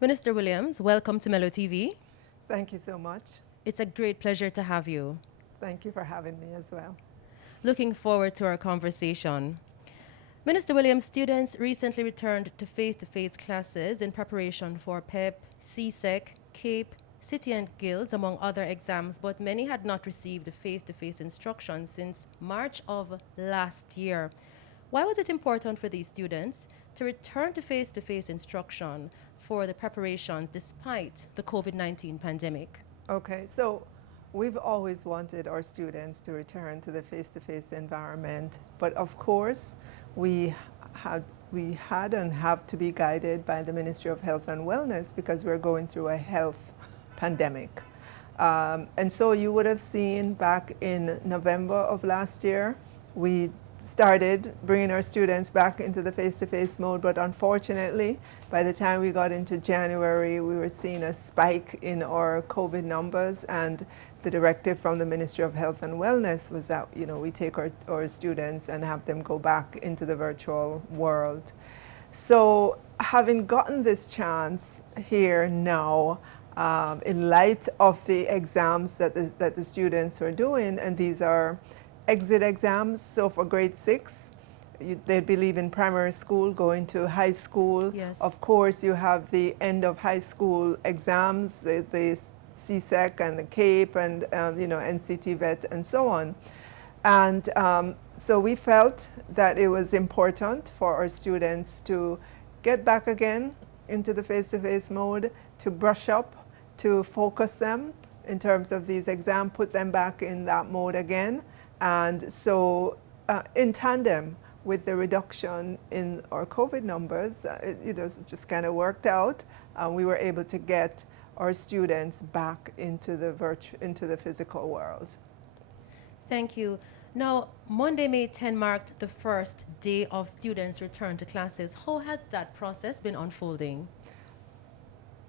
Minister Williams, welcome to Mello TV. Thank you so much. It's a great pleasure to have you. Thank you for having me as well. Looking forward to our conversation. Minister Williams, students recently returned to face-to-face classes in preparation for PEP, CSEC, CAPE, City and Guilds, among other exams, but many had not received face-to-face instruction since March of last year. Why was it important for these students to return to face-to-face instruction for the preparations despite the COVID-19 pandemic? Okay, so we've always wanted our students to return to the face-to-face environment, but of course we had and have to be guided by the Ministry of Health and Wellness because we're going through a health pandemic. And so you would have seen back in November of last year, we started bringing our students back into the face-to-face mode, but unfortunately, by the time we got into January, we were seeing a spike in our COVID numbers, and the directive from the Ministry of Health and Wellness was that, we take our students and have them go back into the virtual world. So having gotten this chance here now, in light of the exams that the students are doing, and these are exit exams, so for grade 6, they'd be leaving primary school, going to high school. Yes. Of course, you have the end of high school exams, the CSEC and the CAPE and NCT Vet and so on. And so we felt that it was important for our students to get back again into the face-to-face mode, to brush up, to focus them in terms of these exams, put them back in that mode again. And so in tandem with the reduction in our COVID numbers, it just kind of worked out. We were able to get our students back into the physical world. Thank you. Now, Monday, May 10 marked the first day of students' return to classes. How has that process been unfolding?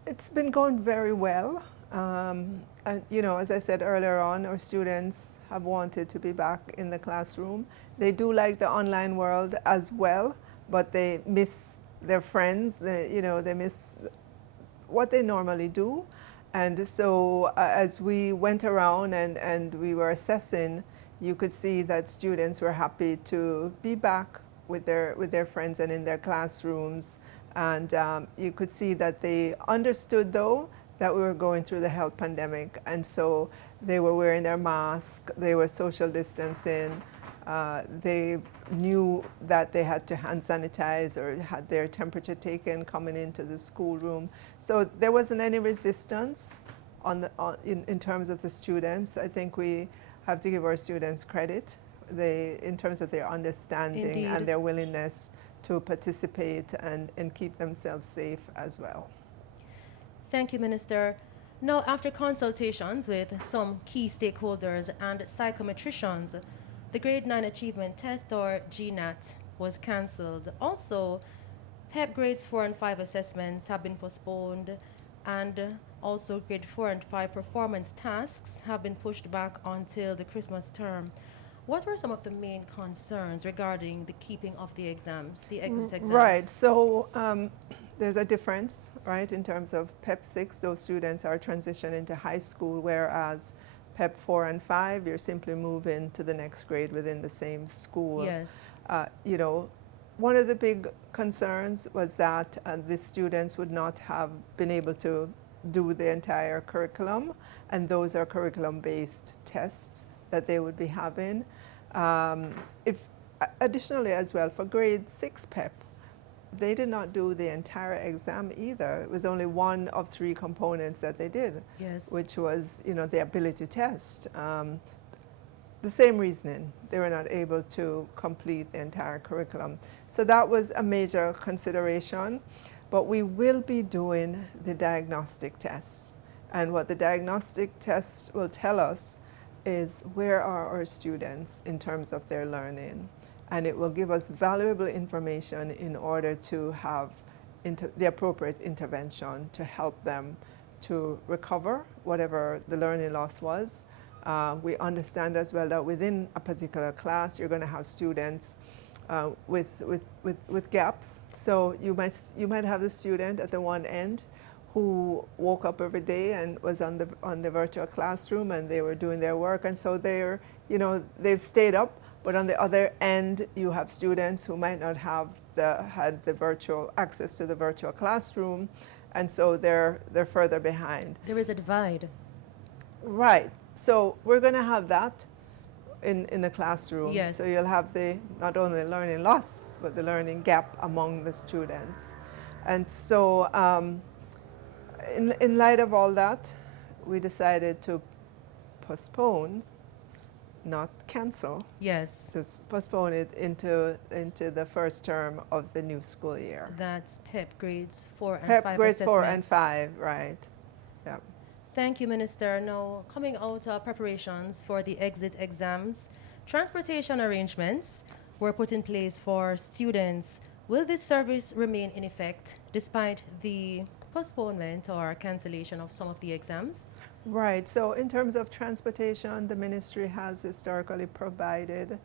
It's been going very well. As I said earlier on, our students have wanted to be back in the classroom. They do like the online world as well, but they miss their friends. They miss what they normally do. And so as we went around and we were assessing, you could see that students were happy to be back with their friends and in their classrooms. And you could see that they understood, though, that we were going through the health pandemic, and so they were wearing their mask, they were social distancing, they knew that they had to hand sanitize or had their temperature taken coming into the schoolroom. So there wasn't any resistance in terms of the students. I think we have to give our students credit in terms of their understanding. Indeed. And their willingness to participate and keep themselves safe as well. Thank you, Minister. Now, after consultations with some key stakeholders and psychometricians, the Grade 9 Achievement Test, or GNAT, was cancelled. Also, PEP Grades 4 and 5 assessments have been postponed, and also Grade 4 and 5 performance tasks have been pushed back until the Christmas term. What were some of the main concerns regarding the keeping of the exams, the exit exams? Right, so there's a difference, right, in terms of PEP 6, those students are transitioning to high school, whereas PEP 4 and 5, you're simply moving to the next grade within the same school. Yes. One of the big concerns was that the students would not have been able to do the entire curriculum, and those are curriculum-based tests that they would be having. Additionally as well, for grade 6 PEP, they did not do the entire exam either. It was only one of 3 components that they did, yes, which was, the ability test. The same reasoning, they were not able to complete the entire curriculum. So that was a major consideration, but we will be doing the diagnostic tests. And what the diagnostic tests will tell us is where are our students in terms of their learning. And it will give us valuable information in order to have the appropriate intervention to help them to recover whatever the learning loss was. We understand as well that within a particular class, you're going to have students with gaps. So you might have the student at the one end who woke up every day and was on the virtual classroom, and they were doing their work, and so they're, they've stayed up. But on the other end, you have students who might not have had the virtual access to the virtual classroom, and so they're further behind. There is a divide. Right. So we're going to have that in the classroom. Yes. So you'll have not only the learning loss, but the learning gap among the students. And so in light of all that, we decided to postpone, not cancel. Yes. Just postpone it into the first term of the new school year. That's PEP grades 4 and PEP 5 grades 4 and assessments. 5, right. Yeah. Thank you, Minister. Now, coming out of preparations for the exit exams, transportation arrangements were put in place for students. Will this service remain in effect despite the postponement or cancellation of some of the exams? Right. So in terms of transportation, the ministry has historically provided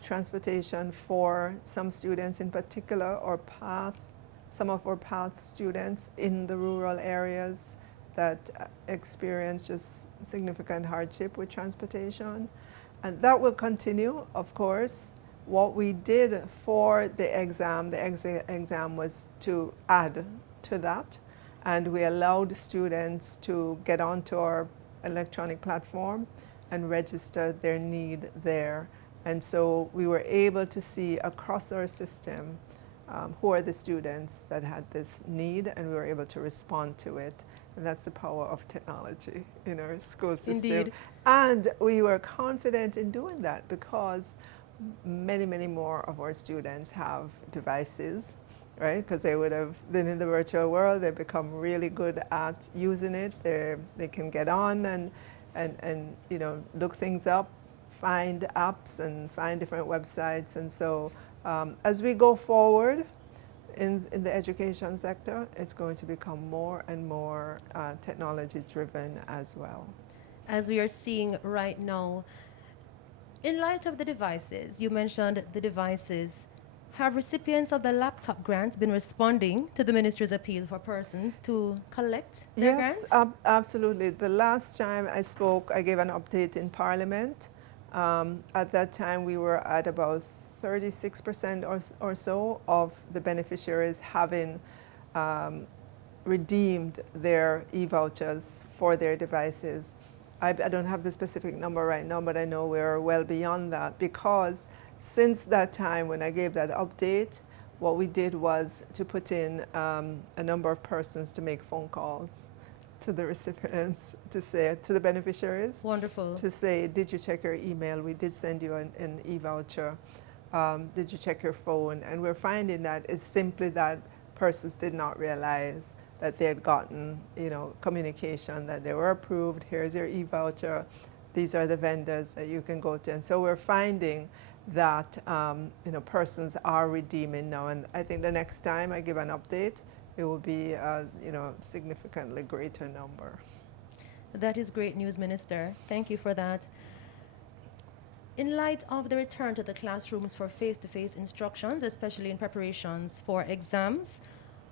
transportation for some students in particular, or some of our PATH students in the rural areas that experience just significant hardship with transportation. And that will continue, of course. What we did for the exam was to add to that, and we allowed students to get onto our electronic platform and register their need there. And so we were able to see across our system who are the students that had this need, and we were able to respond to it. And that's the power of technology in our school system. Indeed. And we were confident in doing that because many, many more of our students have devices, right? Because they would have been in the virtual world. They've become really good at using it. They can get on and look things up, find apps and find different websites. And so as we go forward in the education sector, it's going to become more and more technology driven as well. As we are seeing right now, in light of the devices, you mentioned the devices. Have recipients of the laptop grants been responding to the ministry's appeal for persons to collect their grants? Yes, absolutely. The last time I spoke, I gave an update in Parliament. At that time, we were at about 36% or so of the beneficiaries having redeemed their e-vouchers for their devices. I don't have the specific number right now, but I know we're well beyond that, because since that time when I gave that update, what we did was to put in a number of persons to make phone calls to the recipients, to the beneficiaries. Wonderful. To say, did you check your email? We did send you an e-voucher. Did you check your phone? And we're finding that it's simply that persons did not realize that they had gotten, communication that they were approved. Here's your e-voucher. These are the vendors that you can go to. And so we're finding that, persons are redeeming now. And I think the next time I give an update, it will be a, significantly greater number. That is great news, Minister. Thank you for that. In light of the return to the classrooms for face-to-face instructions, especially in preparations for exams,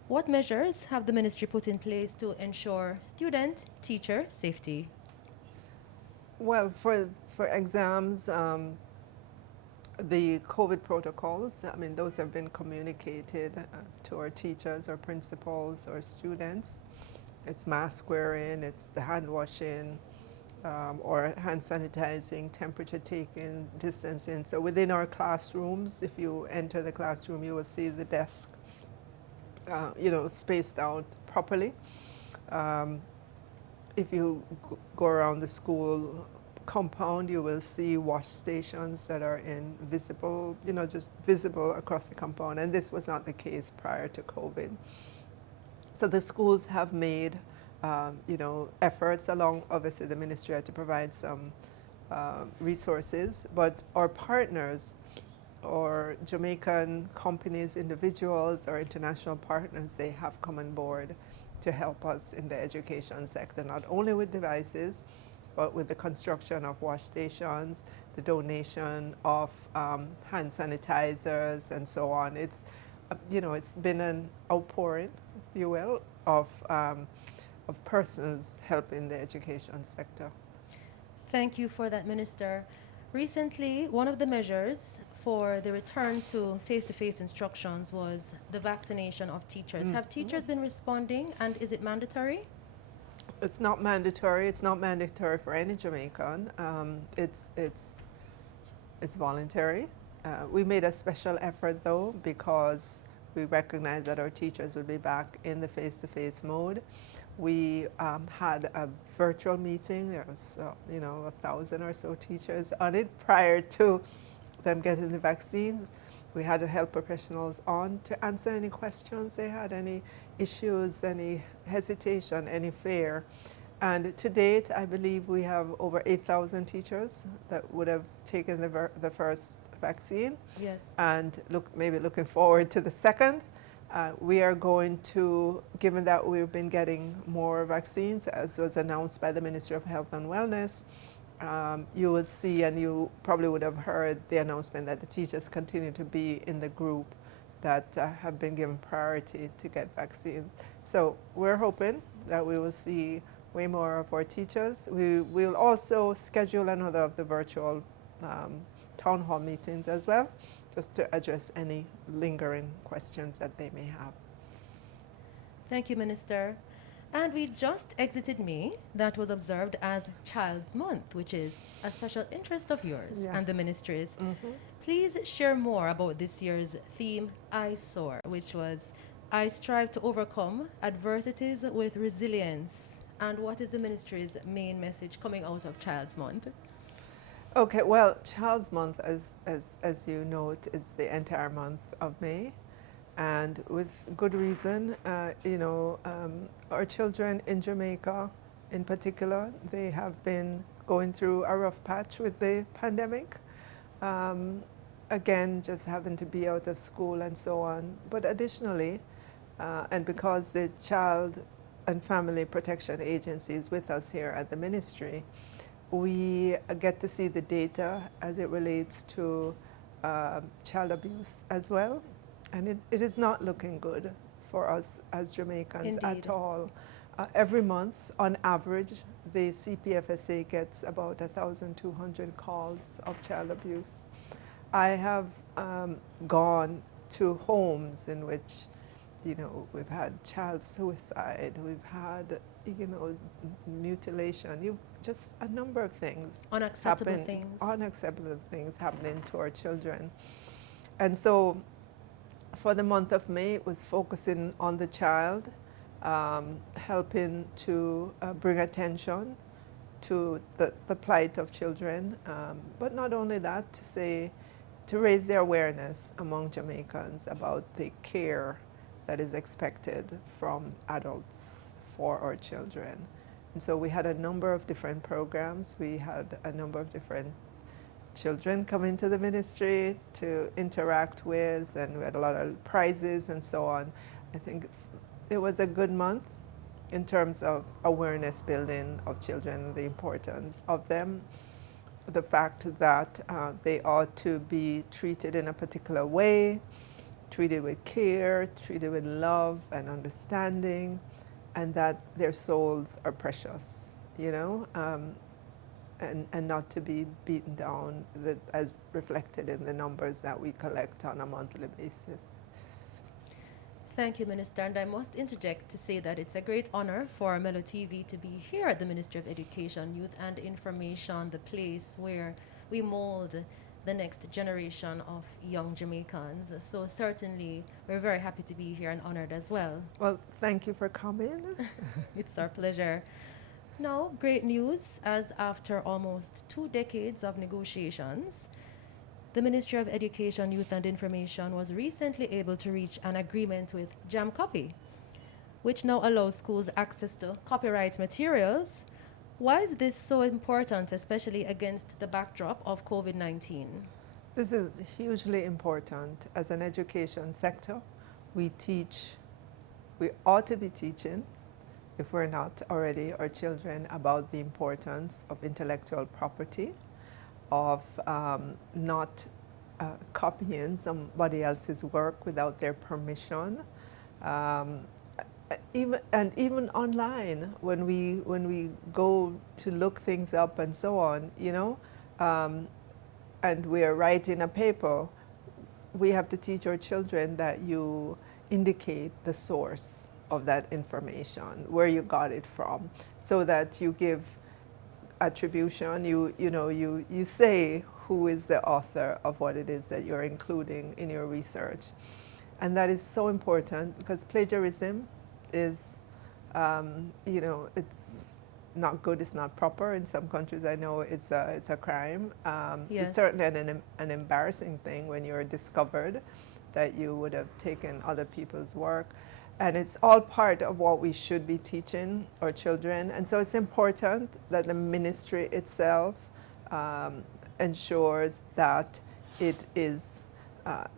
what measures have the ministry put in place to ensure student-teacher safety? Well, for exams, the COVID protocols, those have been communicated to our teachers, our principals, our students. It's mask wearing, it's the hand washing, or hand sanitizing, temperature taking, distancing. So within our classrooms, if you enter the classroom, you will see the desk spaced out properly. If you go around the school compound, you will see wash stations that are just visible across the compound. And this was not the case prior to COVID. So the schools have made, efforts along, obviously the ministry had to provide some resources, but our partners, or Jamaican companies, individuals, or international partners, they have come on board to help us in the education sector, not only with devices, but with the construction of wash stations, the donation of hand sanitizers, and so on. It's, it's been an outpouring, if you will, of persons helping the education sector. Thank you for that, Minister. Recently, one of the measures for the return to face-to-face instructions was the vaccination of teachers. Have teachers been responding, and is it mandatory? It's not mandatory. It's not mandatory for any Jamaican. It's voluntary. We made a special effort though because we recognize that our teachers would be back in the face-to-face mode. We had a virtual meeting. There was, 1,000 or so teachers on it prior to them getting the vaccines. We had health professionals on to answer any questions they had, any issues, any hesitation, any fear. And to date, I believe we have over 8,000 teachers that would have taken the first vaccine. Yes. And maybe looking forward to the second. We are going to, given that we've been getting more vaccines, as was announced by the Ministry of Health and Wellness, you will see, and you probably would have heard the announcement that the teachers continue to be in the group that have been given priority to get vaccines. So we're hoping that we will see way more of our teachers. We will also schedule another of the virtual town hall meetings as well, just to address any lingering questions that they may have. Thank you, Minister. And we just exited May, that was observed as Child's Month, which is a special interest of yours and the ministry's. Please share more about this year's theme, I Soar, which was I strive to overcome adversities with resilience. And what is the ministry's main message coming out of Child's Month? Okay, well, Child's Month, as you note, is the entire month of May. And with good reason, our children in Jamaica in particular, they have been going through a rough patch with the pandemic. Again, just having to be out of school and so on. But additionally, and because the Child and Family Protection Agency is with us here at the ministry, we get to see the data as it relates to child abuse as well. And it is not looking good for us as Jamaicans at all. Every month, on average, the CPFSA gets about 1,200 calls of child abuse. I have gone to homes in which, we've had child suicide, we've had, mutilation, just a number of things. Unacceptable things. Unacceptable things happening to our children. And so, for the month of May, it was focusing on the child, helping to bring attention to the plight of children, but not only that, to raise their awareness among Jamaicans about the care that is expected from adults for our children. And so we had a number of different programs. We had a number of different children come into the ministry to interact with, and we had a lot of prizes and so on. I think it was a good month in terms of awareness building of children, the importance of them, the fact that they ought to be treated in a particular way, treated with care, treated with love and understanding, and that their souls are precious, and not to be beaten down as reflected in the numbers that we collect on a monthly basis. Thank you, Minister. And I must interject to say that it's a great honor for Mello TV to be here at the Ministry of Education, Youth and Information, the place where we mold the next generation of young Jamaicans. So certainly, we're very happy to be here and honored as well. Well, thank you for coming. It's our pleasure. Now, great news, as after almost 2 decades of negotiations, the Ministry of Education, Youth and Information was recently able to reach an agreement with JamCopy, which now allows schools access to copyright materials. Why is this so important, especially against the backdrop of COVID-19? This is hugely important. As an education sector, we ought to be teaching, if we're not already, our children about the importance of intellectual property, of not copying somebody else's work without their permission. even online when we go to look things up and so on, um, and we're writing a paper, we have to teach our children that you indicate the source of that information, where you got it from, so that you give attribution. You say who is the author of what it is that you're including in your research, and that is so important because plagiarism is, it's not good, it's not proper. In some countries, I know it's a crime. Yes. It's certainly an embarrassing thing when you're discovered that you would have taken other people's work. And it's all part of what we should be teaching our children. And so it's important that the ministry itself ensures that it is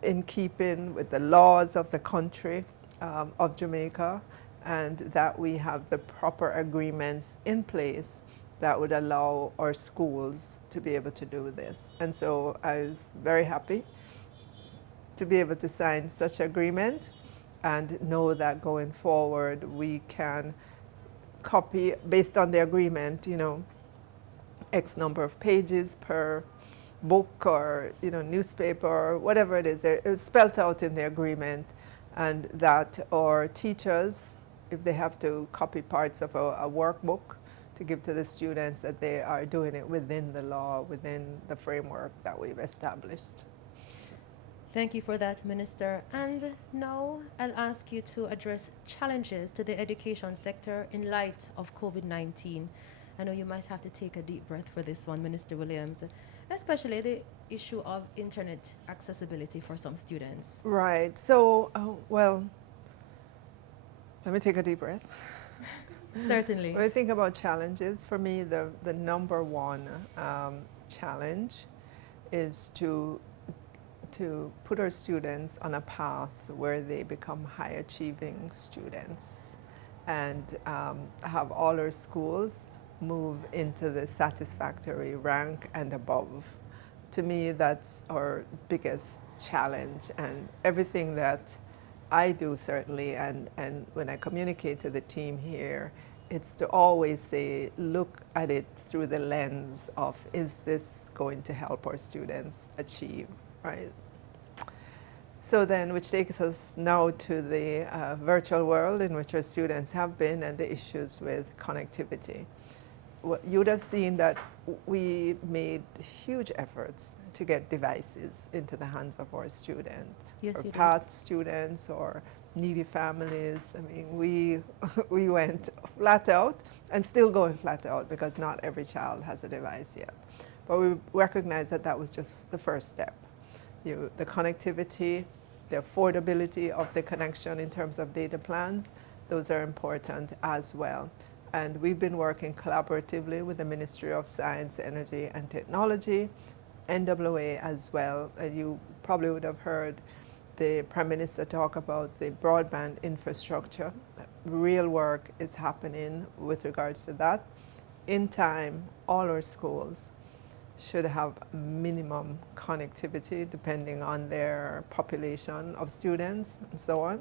in keeping with the laws of the country of Jamaica, and that we have the proper agreements in place that would allow our schools to be able to do this. And so I was very happy to be able to sign such agreement and know that going forward we can copy, based on the agreement, X number of pages per book or newspaper or whatever it is. It's spelled out in the agreement, and that our teachers, if they have to copy parts of a workbook to give to the students, that they are doing it within the law, within the framework that we've established. Thank you for that, Minister. And now I'll ask you to address challenges to the education sector in light of COVID-19. I know you might have to take a deep breath for this one, Minister Williams, especially the issue of internet accessibility for some students. Right. So, well, let me take a deep breath. Certainly. When I think about challenges, for me, the number one challenge is to put our students on a path where they become high achieving students, and have all our schools move into the satisfactory rank and above. To me, that's our biggest challenge, and everything that I do, certainly, and when I communicate to the team here, it's to always say, look at it through the lens of, is this going to help our students achieve, right? So then, which takes us now to the virtual world in which our students have been, and the issues with connectivity. You would have seen that we made huge efforts to get devices into the hands of our students, Yes, or you did. PATH students, or needy families. I mean, we went flat out, and still going flat out, because not every child has a device yet. But we recognize that that was just the first step. The connectivity, the affordability of the connection in terms of data plans, those are important as well. And we've been working collaboratively with the Ministry of Science, Energy and Technology, NWA as well. And you probably would have heard the Prime Minister talk about the broadband infrastructure. Real work is happening with regards to that. In time, all our schools should have minimum connectivity depending on their population of students and so on.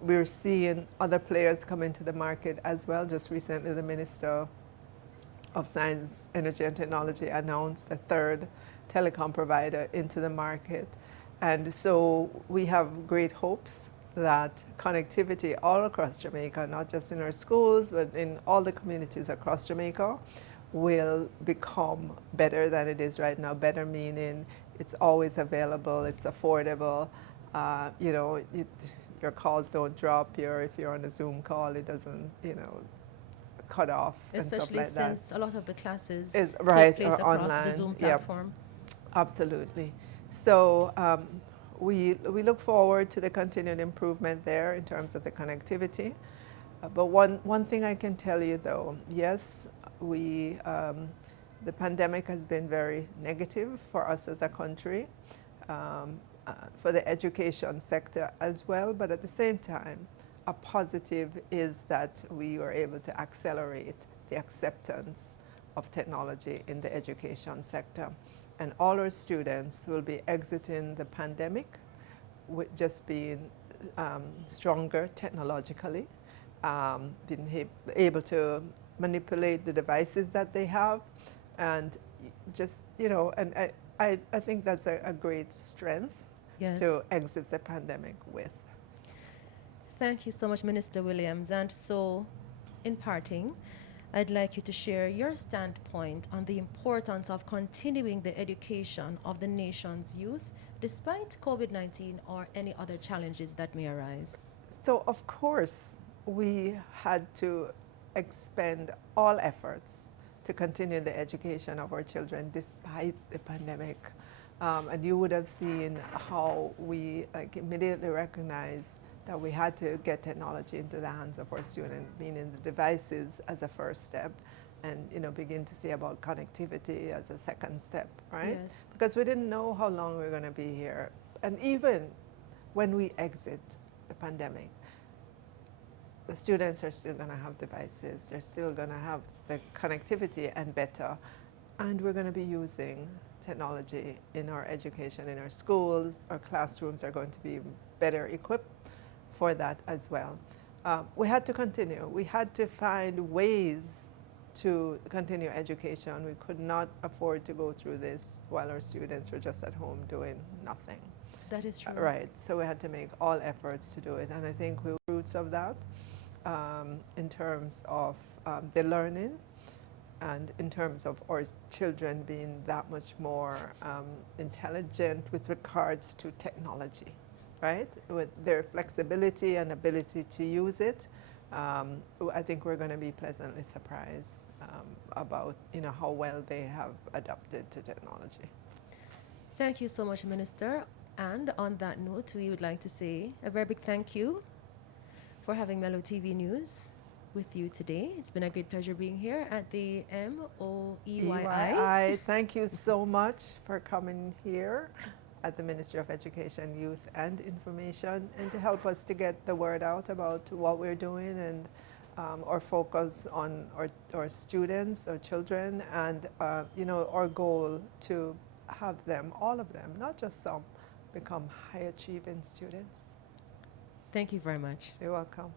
We're seeing other players come into the market as well. Just recently, the Minister of Science, Energy and Technology announced a third telecom provider into the market. And so we have great hopes that connectivity all across Jamaica, not just in our schools, but in all the communities across Jamaica, will become better than it is right now. Better meaning it's always available, it's affordable, your calls don't drop, if you're on a Zoom call, it doesn't, cut off and stuff Especially like that. since a lot of the classes Is take right, place or across online. the Zoom Yep. platform. Absolutely. So we look forward to the continued improvement there in terms of the connectivity. But one thing I can tell you though, yes, the pandemic has been very negative for us as a country, for the education sector as well, but at the same time, a positive is that we were able to accelerate the acceptance of technology in the education sector. And all our students will be exiting the pandemic with just being stronger technologically, able to manipulate the devices that they have, and just, and I think that's a great strength Yes. to exit the pandemic with. Thank you so much, Minister Williams. And so, in parting, I'd like you to share your standpoint on the importance of continuing the education of the nation's youth despite COVID-19 or any other challenges that may arise. So, of course, we had to expend all efforts to continue the education of our children despite the pandemic. And you would have seen how we immediately recognized that we had to get technology into the hands of our students, meaning the devices as a first step, and begin to see about connectivity as a second step, right? Yes. Because we didn't know how long we were going to be here. And even when we exit the pandemic, the students are still going to have devices, they're still going to have the connectivity and better, and we're going to be using technology in our education, in our schools. Our classrooms are going to be better equipped for that as well. We had to continue. We had to find ways to continue education. We could not afford to go through this while our students were just at home doing nothing. That is true. Right, so we had to make all efforts to do it, and I think we were roots of that in terms of the learning, and in terms of our children being that much more intelligent with regards to technology, right? With their flexibility and ability to use it, I think we're going to be pleasantly surprised about how well they have adapted to technology. Thank you so much, Minister. And on that note, we would like to say a very big thank you for having Mello TV News with you today. It's been a great pleasure being here at the MOEYI. Thank you so much for coming here at the Ministry of Education, Youth and Information, and to help us to get the word out about what we're doing, and our focus on our students, our children, and our goal to have them, all of them, not just some, become high achieving students. Thank you very much. You're welcome.